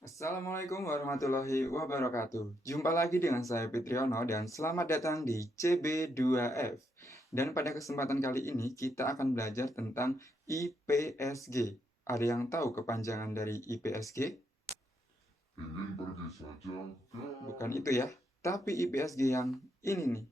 Assalamualaikum warahmatullahi wabarakatuh. Jumpa lagi dengan saya Fitriono dan selamat datang di CB2F. Dan pada kesempatan kali ini kita akan belajar tentang IPSG. Ada yang tahu kepanjangan dari IPSG? Ingin pergi saja ke... Bukan itu ya, tapi IPSG yang ini nih.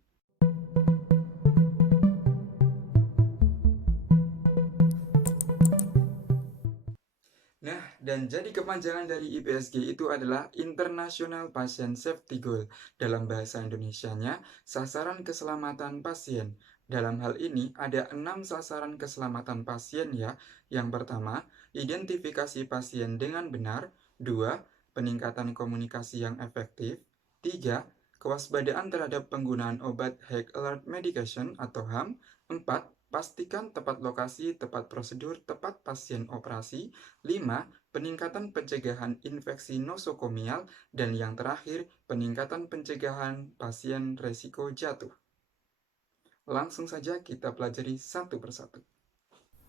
Nah, dan jadi kepanjangan dari IPSG itu adalah International Patient Safety Goal. Dalam bahasa Indonesianya, sasaran keselamatan pasien. Dalam hal ini ada 6 sasaran keselamatan pasien ya. Yang pertama, identifikasi pasien dengan benar. 2. Peningkatan komunikasi yang efektif. 3. Kewaspadaan terhadap penggunaan obat High Alert Medication atau HAM. 4. Pastikan tepat lokasi, tepat prosedur, tepat pasien operasi. 5. Peningkatan pencegahan infeksi nosokomial. Dan yang terakhir, peningkatan pencegahan pasien resiko jatuh. Langsung saja kita pelajari satu persatu.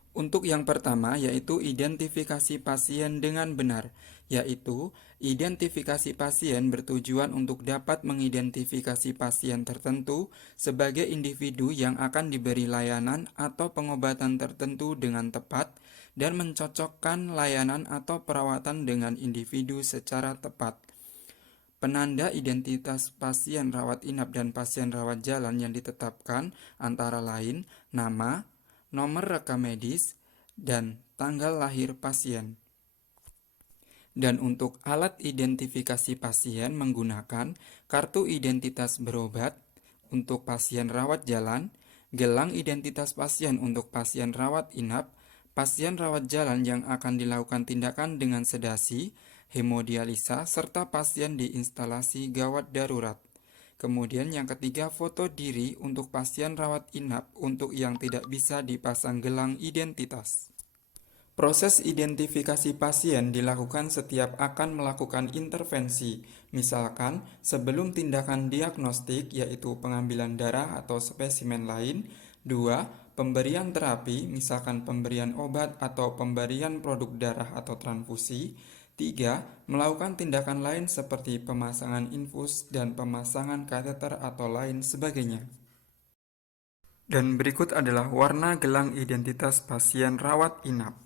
Untuk yang pertama yaitu identifikasi pasien dengan benar, yaitu identifikasi pasien bertujuan untuk dapat mengidentifikasi pasien tertentu sebagai individu yang akan diberi layanan atau pengobatan tertentu dengan tepat dan mencocokkan layanan atau perawatan dengan individu secara tepat. Penanda identitas pasien rawat inap dan pasien rawat jalan yang ditetapkan antara lain nama, nomor rekam medis, dan tanggal lahir pasien. Dan untuk alat identifikasi pasien menggunakan kartu identitas berobat untuk pasien rawat jalan, gelang identitas pasien untuk pasien rawat inap, pasien rawat jalan yang akan dilakukan tindakan dengan sedasi, hemodialisa, serta pasien di instalasi gawat darurat. Kemudian yang ketiga, foto diri untuk pasien rawat inap untuk yang tidak bisa dipasang gelang identitas. Proses identifikasi pasien dilakukan setiap akan melakukan intervensi, misalkan sebelum tindakan diagnostik yaitu pengambilan darah atau spesimen lain. 2. Pemberian terapi, misalkan pemberian obat atau pemberian produk darah atau transfusi. 3. Melakukan tindakan lain seperti pemasangan infus dan pemasangan kateter atau lain sebagainya. Dan berikut adalah warna gelang identitas pasien rawat inap.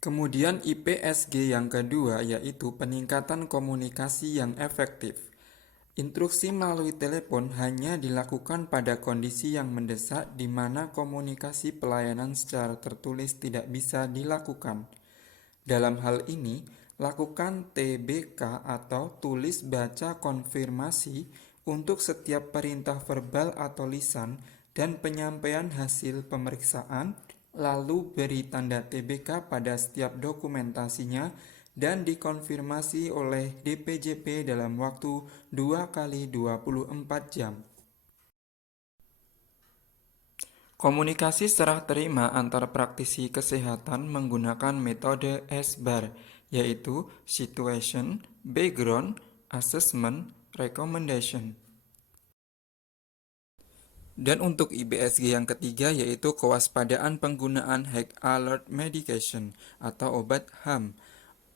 Kemudian IPSG yang kedua yaitu peningkatan komunikasi yang efektif. Instruksi melalui telepon hanya dilakukan pada kondisi yang mendesak di mana komunikasi pelayanan secara tertulis tidak bisa dilakukan. Dalam hal ini, lakukan TBK atau tulis baca konfirmasi untuk setiap perintah verbal atau lisan dan penyampaian hasil pemeriksaan, lalu beri tanda TBK pada setiap dokumentasinya dan dikonfirmasi oleh DPJP dalam waktu 2 kali 24 jam. Komunikasi serah terima antar praktisi kesehatan menggunakan metode SBAR, yaitu Situation, Background, Assessment, Recommendation. Dan untuk IBSG yang ketiga yaitu kewaspadaan penggunaan High Alert Medication atau obat HAM.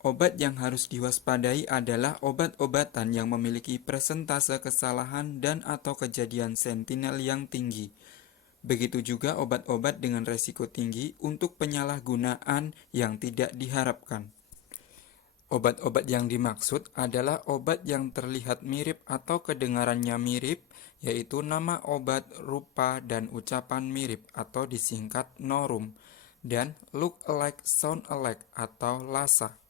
Obat yang harus diwaspadai adalah obat-obatan yang memiliki persentase kesalahan dan atau kejadian sentinel yang tinggi. Begitu juga obat-obat dengan resiko tinggi untuk penyalahgunaan yang tidak diharapkan. Obat-obat yang dimaksud adalah obat yang terlihat mirip atau kedengarannya mirip, yaitu nama obat, rupa, dan ucapan mirip atau disingkat NORUM, dan look alike, sound alike atau LASA.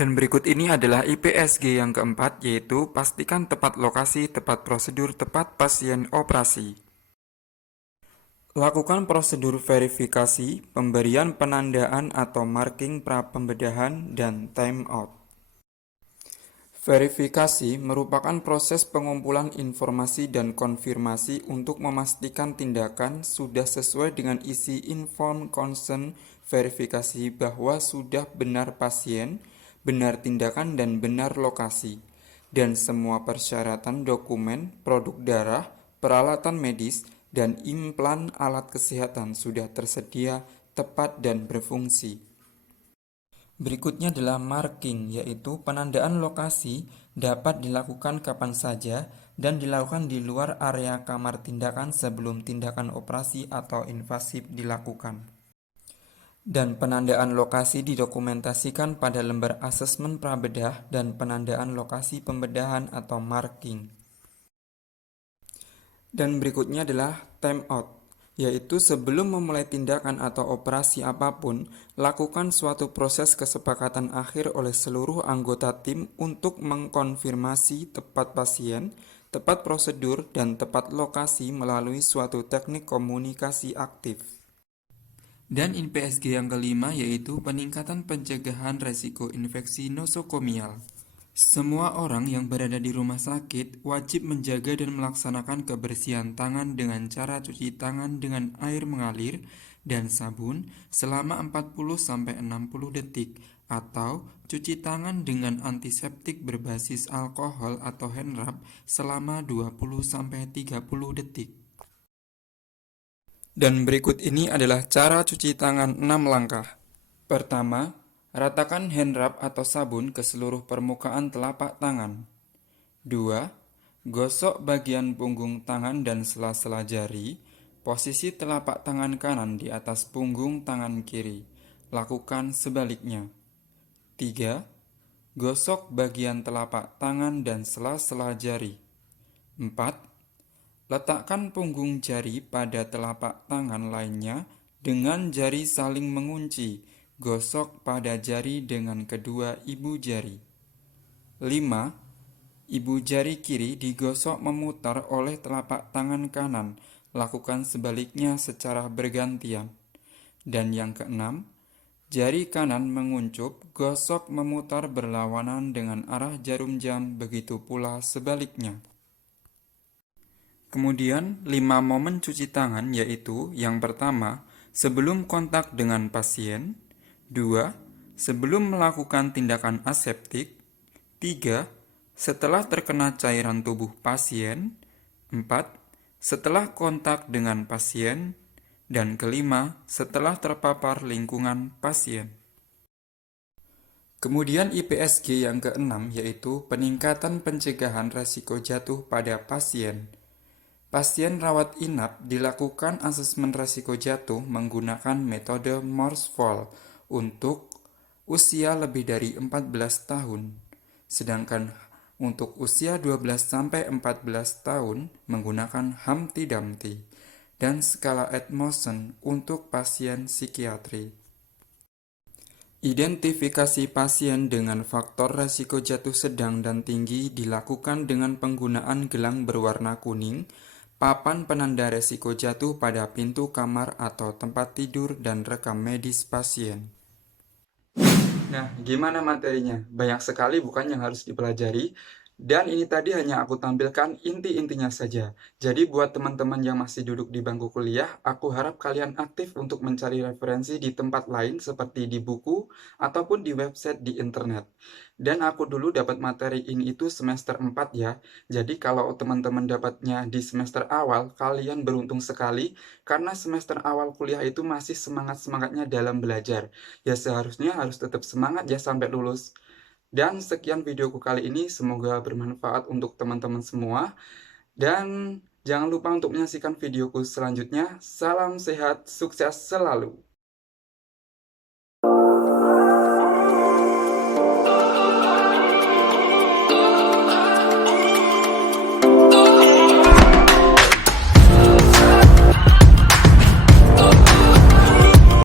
Dan berikut ini adalah IPSG yang keempat, yaitu pastikan tepat lokasi, tepat prosedur, tepat pasien operasi. Lakukan prosedur verifikasi, pemberian penandaan atau marking pra-pembedahan, dan timeout. Verifikasi merupakan proses pengumpulan informasi dan konfirmasi untuk memastikan tindakan sudah sesuai dengan isi informed consent verifikasi bahwa sudah benar pasien, benar tindakan dan benar lokasi, dan semua persyaratan dokumen, produk darah, peralatan medis, dan implan alat kesehatan sudah tersedia, tepat dan berfungsi. Berikutnya adalah marking, yaitu penandaan lokasi dapat dilakukan kapan saja dan dilakukan di luar area kamar tindakan sebelum tindakan operasi atau invasif dilakukan. Dan penandaan lokasi didokumentasikan pada lembar asesmen prabedah dan penandaan lokasi pembedahan atau marking. Dan berikutnya adalah timeout, yaitu sebelum memulai tindakan atau operasi apapun, lakukan suatu proses kesepakatan akhir oleh seluruh anggota tim untuk mengkonfirmasi tepat pasien, tepat prosedur, dan tepat lokasi melalui suatu teknik komunikasi aktif. Dan IPSG yang kelima yaitu peningkatan pencegahan resiko infeksi nosokomial. Semua orang yang berada di rumah sakit wajib menjaga dan melaksanakan kebersihan tangan dengan cara cuci tangan dengan air mengalir dan sabun selama 40-60 detik atau cuci tangan dengan antiseptik berbasis alkohol atau hand rub selama 20-30 detik. Dan berikut ini adalah cara cuci tangan 6 langkah. Pertama, ratakan hand rub atau sabun ke seluruh permukaan telapak tangan. 2. Gosok bagian punggung tangan dan sela-sela jari. Posisi telapak tangan kanan di atas punggung tangan kiri. Lakukan sebaliknya. 3. Gosok bagian telapak tangan dan sela-sela jari. 4. Letakkan punggung jari pada telapak tangan lainnya dengan jari saling mengunci. Gosok pada jari dengan kedua ibu jari. 5. Ibu jari kiri digosok memutar oleh telapak tangan kanan. Lakukan sebaliknya secara bergantian. Dan yang keenam, jari kanan menguncup, gosok memutar berlawanan dengan arah jarum jam, begitu pula sebaliknya. Kemudian, 5 momen cuci tangan yaitu yang pertama, sebelum kontak dengan pasien, 2. Sebelum melakukan tindakan aseptik, 3. Setelah terkena cairan tubuh pasien, 4. Setelah kontak dengan pasien, dan kelima, setelah terpapar lingkungan pasien. Kemudian IPSG yang keenam yaitu peningkatan pencegahan resiko jatuh pada pasien. Pasien rawat inap dilakukan asesmen risiko jatuh menggunakan metode Morsfall untuk usia lebih dari 14 tahun. Sedangkan untuk usia 12-14 tahun menggunakan Humpty Dumpty dan skala Edmondson untuk pasien psikiatri. Identifikasi pasien dengan faktor risiko jatuh sedang dan tinggi dilakukan dengan penggunaan gelang berwarna kuning, papan penanda resiko jatuh pada pintu kamar atau tempat tidur, dan rekam medis pasien. Nah, gimana materinya? Banyak sekali bukan yang harus dipelajari. Dan ini tadi hanya aku tampilkan inti-intinya saja. Jadi buat teman-teman yang masih duduk di bangku kuliah, aku harap kalian aktif untuk mencari referensi di tempat lain seperti di buku ataupun di website di internet. Dan aku dulu dapat materi ini itu semester 4 ya. Jadi kalau teman-teman dapatnya di semester awal, kalian beruntung sekali karena semester awal kuliah itu masih semangat-semangatnya dalam belajar. Ya seharusnya harus tetap semangat ya sampai lulus. Dan sekian videoku kali ini, semoga bermanfaat untuk teman-teman semua. Dan jangan lupa untuk menyaksikan videoku selanjutnya. Salam sehat, sukses selalu.